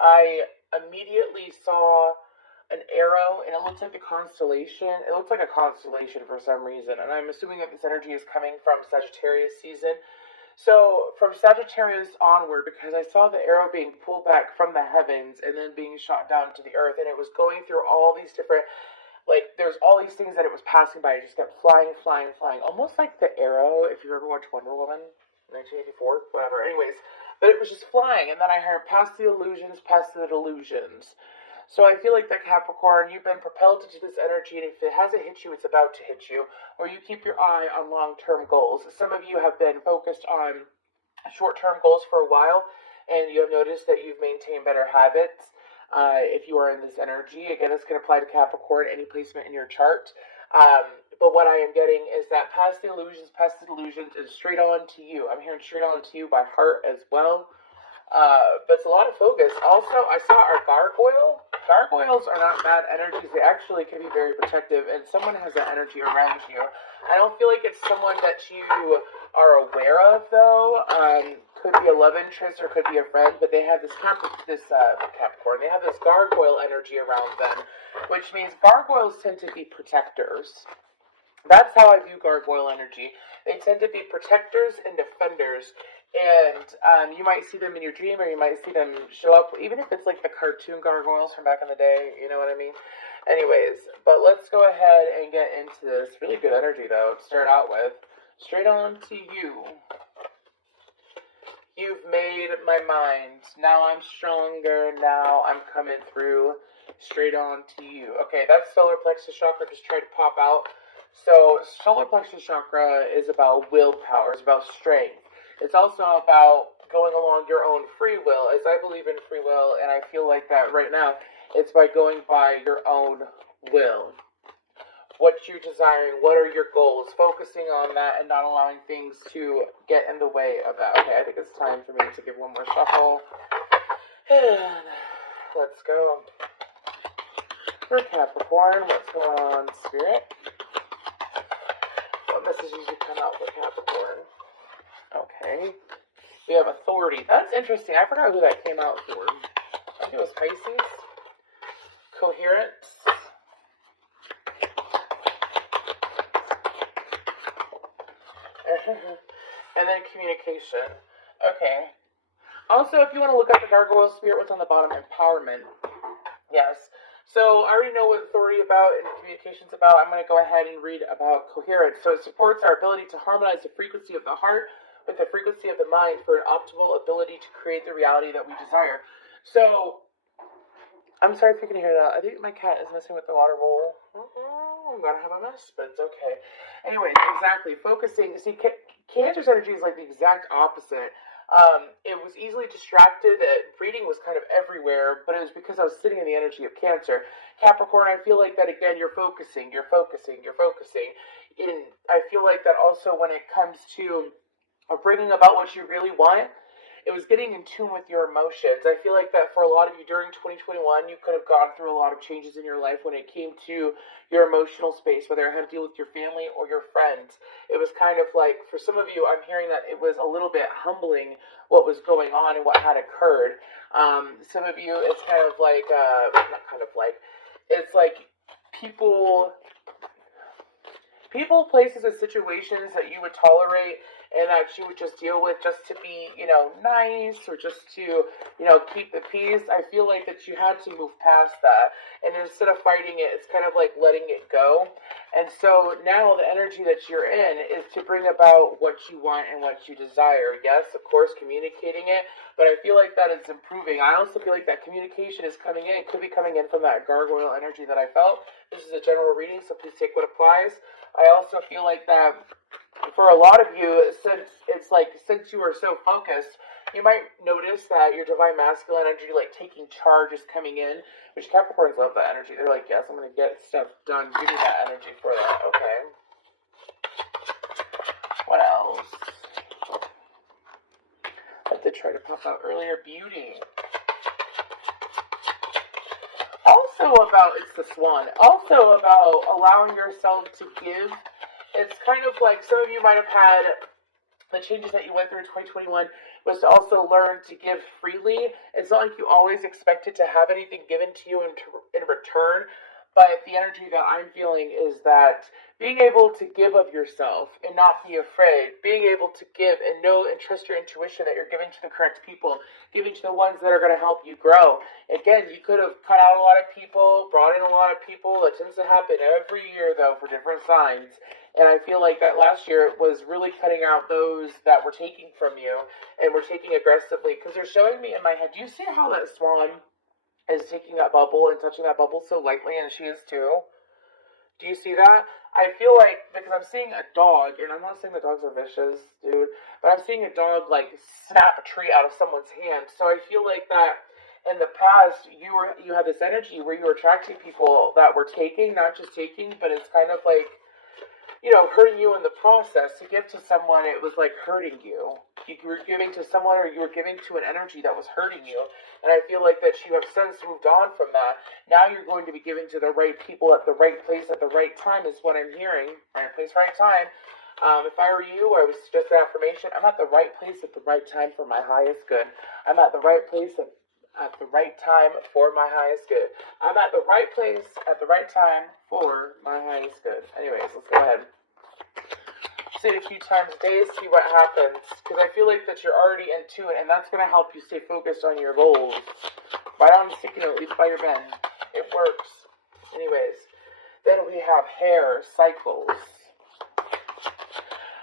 I immediately saw an arrow, and it looks like the constellation. It looks like a constellation for some reason, and I'm assuming that this energy is coming from Sagittarius season. So from Sagittarius onward, because I saw the arrow being pulled back from the heavens and then being shot down to the earth, and it was going through all these different, like, there's all these things that it was passing by. It just kept flying, flying, flying, almost like the arrow, if you ever watched Wonder Woman, 1984, whatever. Anyways, but it was just flying, and then I heard past the illusions, past the delusions. So I feel like that Capricorn, you've been propelled into this energy, and if it hasn't hit you, it's about to hit you. Or you keep your eye on long-term goals. Some of you have been focused on short-term goals for a while, and you have noticed that you've maintained better habits. If you are in this energy, again, this can apply to Capricorn, any placement in your chart. But what I am getting is that past the illusions, is straight on to you. I'm hearing straight on to you by heart as well. But it's a lot of focus. Also, I saw our gargoyle. Gargoyles are not bad energies. They actually can be very protective, and someone has that energy around you. I don't feel like it's someone that you are aware of, though. Could be a love interest or could be a friend, but they have this Capricorn. They have this gargoyle energy around them, which means gargoyles tend to be protectors. That's how I view gargoyle energy. They tend to be protectors and defenders. And you might see them in your dream, or you might see them show up, even if it's like the cartoon gargoyles from back in the day, you know what I mean? Anyways, but let's go ahead and get into this. Really good energy, though, to start out with. Straight on to you. You've made my mind. Now I'm stronger. Now I'm coming through. Straight on to you. Okay, that solar plexus chakra just tried to pop out. So, solar plexus chakra is about willpower. It's about strength. It's also about going along your own free will, as I believe in free will, and I feel like that right now, it's by going by your own will. What you're desiring, what are your goals, focusing on that and not allowing things to get in the way of that. Okay, I think it's time for me to give one more shuffle. And let's go. For Capricorn, what's going on, Spirit? What messages you come out for Capricorn? Okay. We have authority. That's interesting. I forgot who that came out for. I think it was Pisces. Coherence. And then communication. Okay. Also, if you want to look at the gargoyle spirit, what's on the bottom? Empowerment. Yes. So I already know what authority about and communication's about. I'm going to go ahead and read about coherence. So it supports our ability to harmonize the frequency of the heart with the frequency of the mind for an optimal ability to create the reality that we desire. So, I'm sorry if you can hear that. I think my cat is messing with the water bowl. I'm going to have a mess, but it's okay. Anyways, exactly. Focusing. See, Cancer's energy is like the exact opposite. It was easily distracted. Reading was kind of everywhere, but it was because I was sitting in the energy of Cancer. Capricorn, I feel like that again, you're focusing. And I feel like that also when it comes to bringing about what you really want, it was getting in tune with your emotions. I feel like that for a lot of you during 2021, you could have gone through a lot of changes in your life when it came to your emotional space, whether it had to deal with your family or your friends. It was kind of like, for some of you, I'm hearing that it was a little bit humbling what was going on and what had occurred. Some of you, it's kind of like, it's like people, places, and situations that you would tolerate and that you would just deal with just to be, nice or just to, keep the peace. I feel like that you had to move past that. And instead of fighting it, it's kind of like letting it go. And so now the energy that you're in is to bring about what you want and what you desire. Yes, of course, communicating it, but I feel like that is improving. I also feel like that communication is coming in. It could be coming in from that gargoyle energy that I felt. This is a general reading, so please take what applies. I also feel like that for a lot of you, since you are so focused, you might notice that your divine masculine energy, like taking charge, is coming in, which Capricorns love that energy. They're like, yes, I'm going to get stuff done. Give me that energy for that. Okay. What else? I did try to pop out earlier. Beauty. It's the swan. Also about allowing yourself to give. It's kind of like some of you might have had the changes that you went through in 2021. was to also learn to give freely. It's not like you always expected to have anything given to you in return, but the energy that I'm feeling is that being able to give of yourself and not be afraid, being able to give and know and trust your intuition that you're giving to the correct people, giving to the ones that are going to help you grow. Again, you could have cut out a lot of people, brought in a lot of people. That tends to happen every year, though, for different signs. And I feel like that last year was really cutting out those that were taking from you and were taking aggressively. Because they're showing me in my head, do you see how that swan is taking that bubble and touching that bubble so lightly, and she is too? Do you see that? I feel like, because I'm seeing a dog, and I'm not saying the dogs are vicious, dude, but I'm seeing a dog, like, snap a tree out of someone's hand. So I feel like that in the past, you had this energy where you were attracting people that were taking, not just taking, but it's kind of like, hurting you in the process. To give to someone, it was like hurting you. You were giving to someone, or you were giving to an energy that was hurting you. And I feel like that you have since moved on from that. Now you're going to be giving to the right people at the right place at the right time, is what I'm hearing. Right place, right time. If I were you, I would suggest an affirmation. I'm at the right place at the right time for my highest good. I'm at the right place at the right time for my highest good. I'm at the right place at the right time for my highest good. Anyways, let's go ahead. Say it a few times a day, see what happens. Because I feel like that you're already into it, and that's going to help you stay focused on your goals. Write on a sticky note, leave it by your bed. It works. Anyways, then we have hair cycles.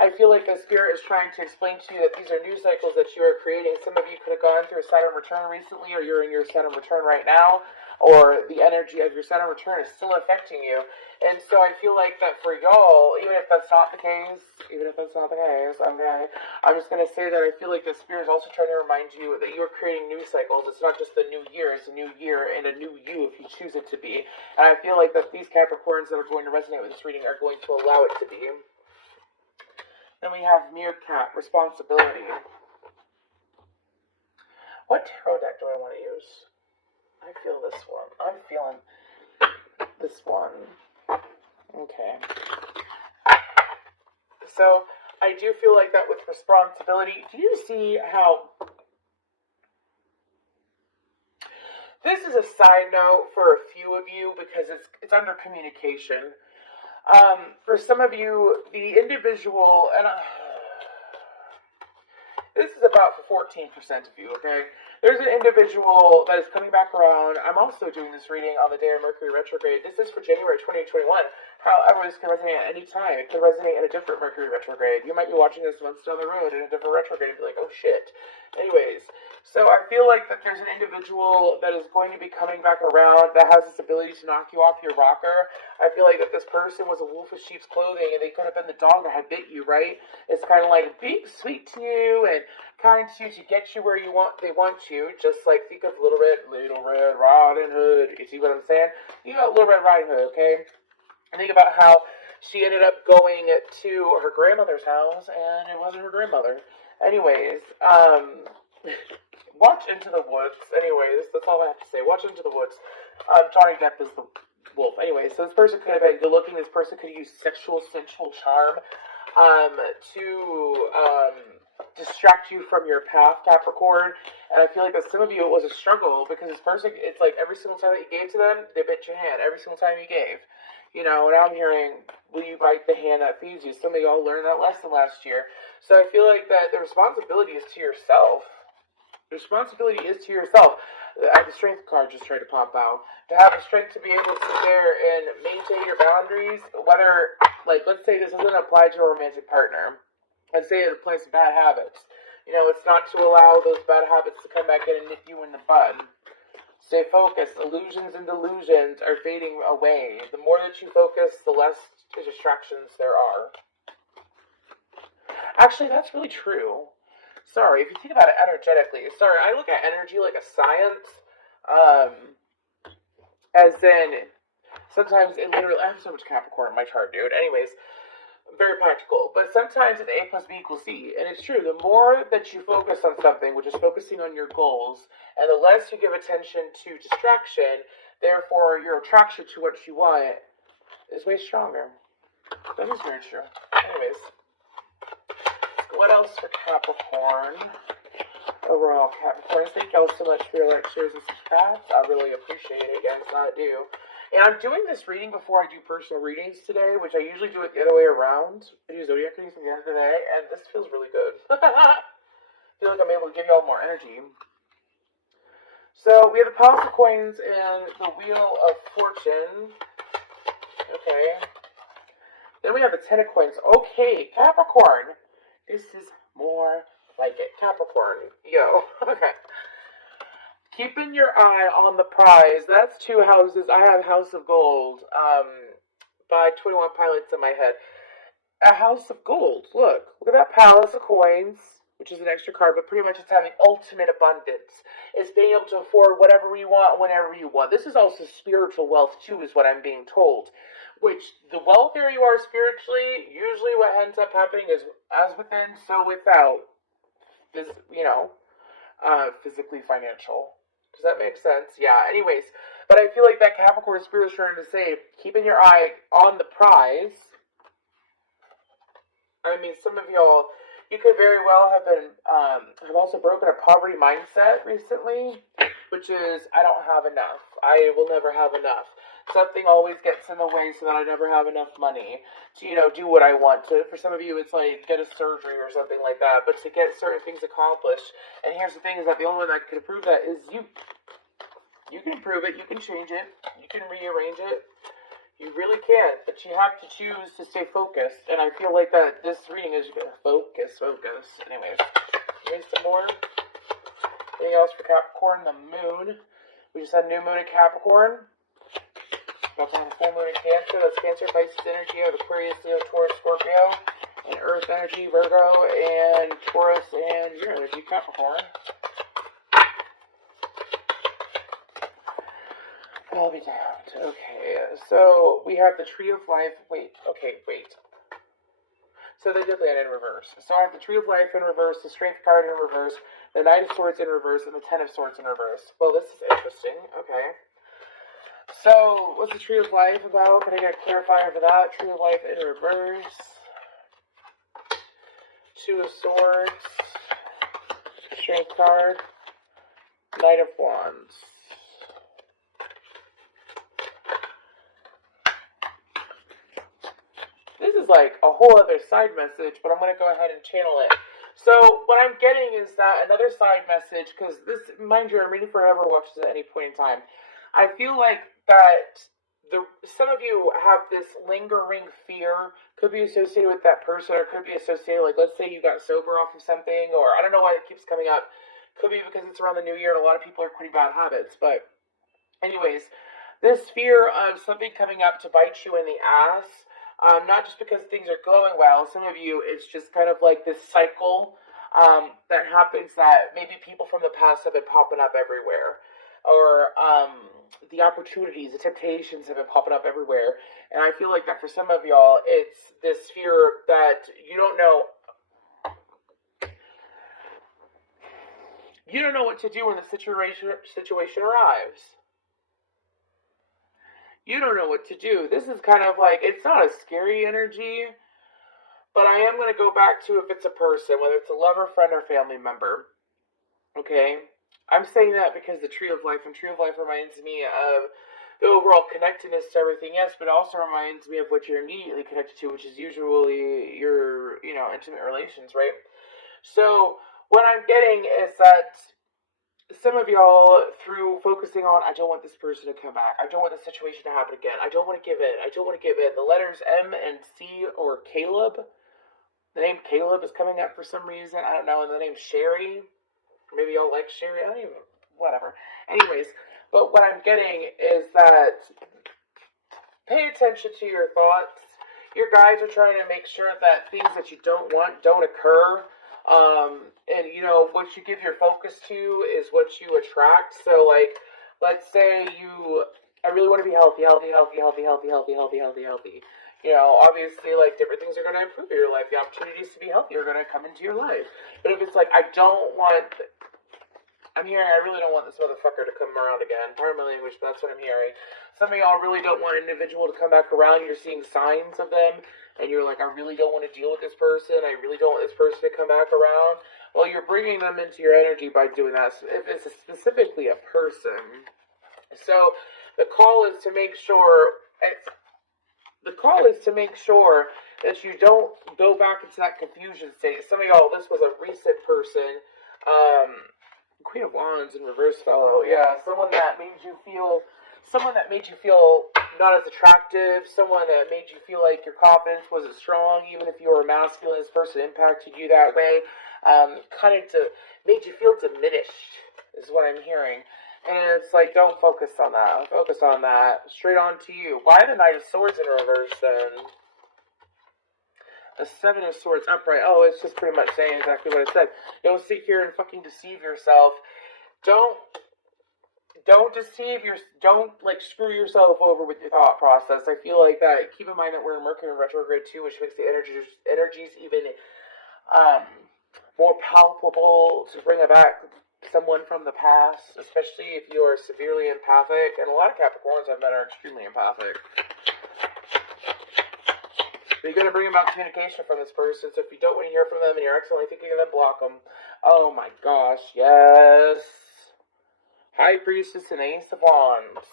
I feel like the Spirit is trying to explain to you that these are new cycles that you are creating. Some of you could have gone through a Saturn return recently, or you're in your Saturn return right now, or the energy of your Saturn return is still affecting you. And so I feel like that for y'all, even if that's not the case, okay, I'm just going to say that I feel like the Spirit is also trying to remind you that you're creating new cycles. It's not just the new year, it's a new year and a new you if you choose it to be. And I feel like that these Capricorns that are going to resonate with this reading are going to allow it to be. Then we have Meerkat, responsibility. What tarot deck do I want to use? I feel this one. I'm feeling this one. Okay. So, I do feel like that with responsibility. Do you see how... This is a side note for a few of you because it's under communication. For some of you, the individual, and this is about for 14% of you, okay? There's an individual that is coming back around. I'm also doing this reading on the day of Mercury retrograde. This is for January 2021. However, this can resonate at any time. It could resonate in a different Mercury retrograde. You might be watching this months down the road in a different retrograde and be like, oh shit. Anyways, so I feel like that there's an individual that is going to be coming back around that has this ability to knock you off your rocker. I feel like that this person was a wolf in sheep's clothing, and they could have been the dog that had bit you, right? It's kind of like being sweet to you and kind to you to get you where they want you. Just like think of Little Red Riding Hood. You see what I'm saying? You got Little Red Riding Hood, okay? And think about how she ended up going to her grandmother's house, and it wasn't her grandmother. Anyways, watch Into the Woods. Anyways, that's all I have to say. Watch Into the Woods. Johnny Depp is the wolf. Anyway, so this person could have been good looking. This person could use sensual charm to distract you from your path, Capricorn. And I feel like that some of you, it was a struggle because this person, it's like every single time that you gave to them, they bit your hand. Every single time you gave. And I'm hearing, will you bite the hand that feeds you? Some of y'all learned that lesson last year. So I feel like that the responsibility is to yourself. The responsibility is to yourself. The strength card just tried to pop out. To have the strength to be able to sit there and maintain your boundaries, whether, let's say this doesn't apply to a romantic partner. Let's say it applies to bad habits. It's not to allow those bad habits to come back in and nip you in the bud. Stay focused. Illusions and delusions are fading away. The more that you focus, the less distractions there are. Actually, that's really true. Sorry, if you think about it energetically. Sorry, I look at energy like a science. As in, sometimes it literally... I have so much Capricorn in my chart, dude. Anyways, very practical. But sometimes it's A plus B equals C. And it's true. The more that you focus on something, which is focusing on your goals, and the less you give attention to distraction, therefore your attraction to what you want is way stronger. That is very true. Anyways, what else for Capricorn? overall, Capricorn. Thank y'all so much for your likes, shares, and subscribes. I really appreciate it, guys. I do. And I'm doing this reading before I do personal readings today, which I usually do it the other way around. I do zodiac readings at the end of the day, and this feels really good. I feel like I'm able to give y'all more energy. So we have the Palace of Coins and the Wheel of Fortune. Okay. Then we have the Ten of Coins. Okay, Capricorn. This is more like it. Capricorn. Yo. Okay. Keeping your eye on the prize. That's two houses. I have House of Gold by 21 Pilots in my head. A House of Gold. Look at that Palace of Coins, which is an extra card, but pretty much it's having ultimate abundance. It's being able to afford whatever you want, whenever you want. This is also spiritual wealth, too, is what I'm being told. Which, the wealthier you are spiritually, usually what ends up happening is, as within, so without. Physically financial. Does that make sense? Yeah, anyways. But I feel like that Capricorn spirit is trying to say, keeping your eye on the prize. I mean, some of y'all, you could very well have been, have also broken a poverty mindset recently, which is, I don't have enough. I will never have enough. Something always gets in the way so that I never have enough money to, do what I want to. For some of you, it's like get a surgery or something like that. But to get certain things accomplished, and here's the thing, is that the only one that can prove that is you. You can improve it, you can change it, you can rearrange it. You really can, but you have to choose to stay focused. And I feel like that this reading is focus. Anyways, here's some more. Anything else for Capricorn? The moon. We just had new moon in Capricorn. About to have a full moon in Cancer. That's Cancer, Pisces energy. I have Aquarius, Leo, Taurus, Scorpio. And Earth energy, Virgo, and Taurus, and your energy, Capricorn. I'll be damned. Okay, so we have the Tree of Life. Wait. So they did that in reverse. So I have the Tree of Life in reverse, the Strength card in reverse, the Knight of Swords in reverse, and the Ten of Swords in reverse. Well, this is interesting. Okay. So, what's the Tree of Life about? Can I get a clarifier for that? Tree of Life in reverse. Two of Swords. Strength card. Knight of Wands. This is like a whole other side message, but I'm going to go ahead and channel it. So, what I'm getting is that another side message, because this, mind you, I'm reading for whoever watches at any point in time. I feel like that some of you have this lingering fear, could be associated with that person, or could be associated, like, let's say you got sober off of something, or I don't know why it keeps coming up. Could be because it's around the new year and a lot of people are quitting bad habits, but anyways, this fear of something coming up to bite you in the ass. Not just because things are going well. Some of you, it's just kind of like this cycle that happens that maybe people from the past have been popping up everywhere. Or the opportunities, the temptations have been popping up everywhere. And I feel like that for some of y'all, it's this fear that you don't know. You don't know what to do when the situation arrives. You don't know what to do. This is kind of like, it's not a scary energy, but I am going to go back to if it's a person, whether it's a lover, friend, or family member. Okay? I'm saying that because the Tree of Life, and Tree of Life reminds me of the overall connectedness to everything, yes, but it also reminds me of what you're immediately connected to, which is usually your, intimate relations, right? So, what I'm getting is that some of y'all, through focusing on, I don't want this person to come back. I don't want the situation to happen again. I don't want to give in. The letters M and C, or Caleb. The name Caleb is coming up for some reason. I don't know. And the name Sherry. Maybe y'all like Sherry. I don't even, whatever. Anyways, but what I'm getting is that pay attention to your thoughts. Your guides are trying to make sure that things that you don't want don't occur. And what you give your focus to is what you attract. So, like, let's say I really want to be healthy. Obviously, like, different things are going to improve in your life. The opportunities to be healthy are going to come into your life. But if it's like, I don't want I'm hearing I really don't want this motherfucker to come around again. Pardon my language, but that's what I'm hearing. Some of y'all really don't want an individual to come back around. You're seeing signs of them, and you're like, I really don't want to deal with this person. I really don't want this person to come back around. Well, you're bringing them into your energy by doing that. So if it's specifically a person. So the call is to make sure... that you don't go back into that confusion state. Some of y'all, this was a recent person. Queen of Wands in reverse fellow. Yeah, someone that made you feel not as attractive, someone that made you feel like your confidence wasn't strong, even if you were masculine, this person impacted you that way. Made you feel diminished, is what I'm hearing. And it's like, don't focus on that. Focus on that. Straight on to you. Why the Knight of Swords in reverse, then? The Seven of Swords upright. Oh, it's just pretty much saying exactly what it said. Don't sit here and fucking deceive yourself. Don't screw yourself over with your thought process. I feel like that. Keep in mind that we're in Mercury retrograde too, which makes the energies even more palpable to bring back someone from the past, especially if you are severely empathic. And a lot of Capricorns I've met are extremely empathic. You're going to bring about communication from this person, so if you don't want to hear from them and you're accidentally thinking of them, block them. Oh my gosh, yes. High Priestess and Ace of Wands.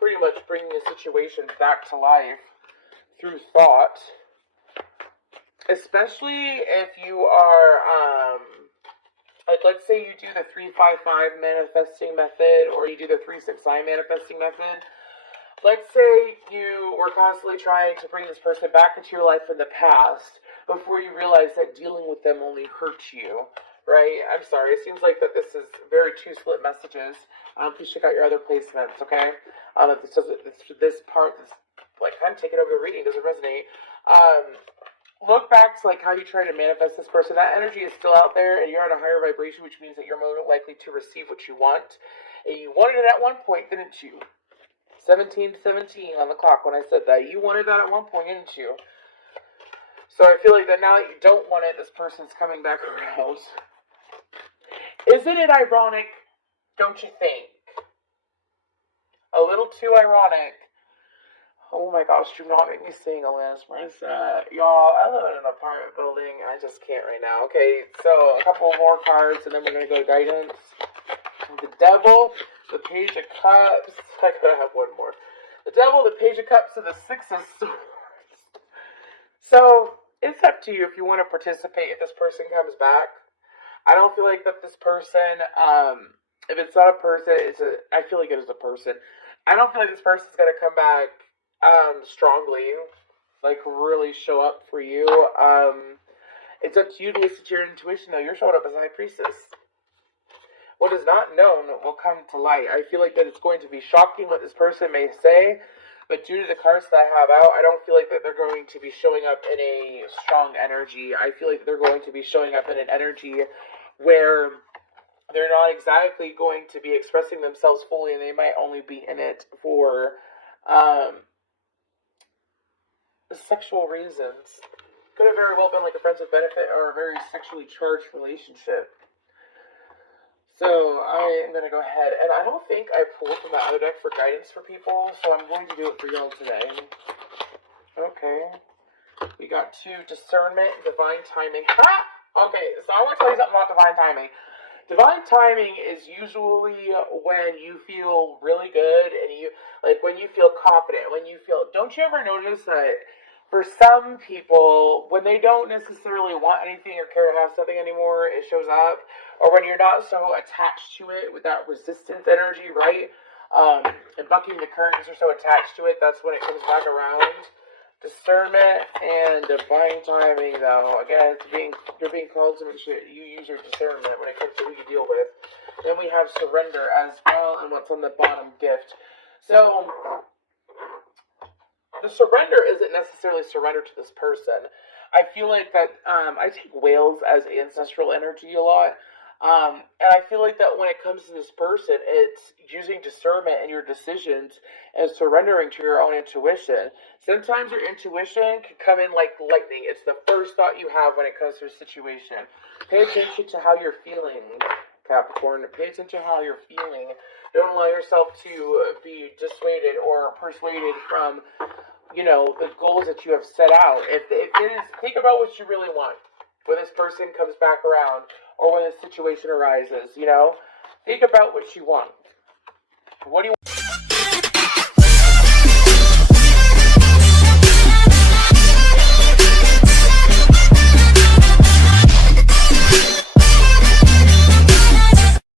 Pretty much bringing the situation back to life through thought. Especially if you are, let's say you do the 355 manifesting method, or you do the 369 manifesting method. Let's say you were constantly trying to bring this person back into your life in the past before you realize that dealing with them only hurts you, right? I'm sorry. It seems like that this is very two split messages. Please check out your other placements, okay? This part is like kind of taking over the reading. Doesn't resonate. Look back to like how you try to manifest this person. That energy is still out there, and you're at a higher vibration, which means that you're more likely to receive what you want. And you wanted it at one point, didn't you? 17:17 on the clock when I said that. You wanted that at one point, didn't you? So I feel like that now that you don't want it, this person's coming back around. Isn't it ironic, don't you think? A little too ironic. Oh my gosh, do not make me sing, Alyssa. Where's that? Y'all, I live in an apartment building, and I just can't right now. Okay, so a couple more cards, and then we're going to go to guidance. The Devil, the Page of Cups. I gotta have one more. The Devil, the Page of Cups, and the Six of Swords. So, it's up to you if you want to participate if this person comes back. I don't feel like that this person, if it's not a person, I feel like it is a person. I don't feel like this person's gonna come back, strongly, like really show up for you. It's up to you to listen to your intuition, though. You're showing up as a High Priestess. What is not known will come to light. I feel like that it's going to be shocking what this person may say, but due to the cards that I have out, I don't feel like that they're going to be showing up in a strong energy. I feel like they're going to be showing up in an energy where they're not exactly going to be expressing themselves fully, and they might only be in it for sexual reasons. Could have very well been like a friends with benefit or a very sexually charged relationship. So, I am going to go ahead, and I don't think I pulled from the other deck for guidance for people, so I'm going to do it for y'all today. Okay. We got 2, Discernment, Divine Timing. Ha! Okay, so I want to tell you something about Divine Timing. Divine Timing is usually when you feel really good, and when you feel confident, don't you ever notice that for some people, when they don't necessarily want anything or care to have something anymore, it shows up. Or when you're not so attached to it with that resistance energy, right? And bucking the current because you're so attached to it, that's when it comes back around. Discernment and Divine Timing, though. Again, you're being called to make sure you use your discernment when it comes to who you deal with. Then we have Surrender as well, and what's on the bottom, Gift. So, the surrender isn't necessarily surrender to this person. I feel like that, I take whales as ancestral energy a lot. And I feel like that when it comes to this person, it's using discernment in your decisions and surrendering to your own intuition. Sometimes your intuition can come in like lightning. It's the first thought you have when it comes to a situation. Pay attention to how you're feeling. Capricorn. Pay attention to how you're feeling. Don't allow yourself to be dissuaded or persuaded from, the goals that you have set out. If it is, think about what you really want when this person comes back around or when this situation arises, Think about what you want. What do you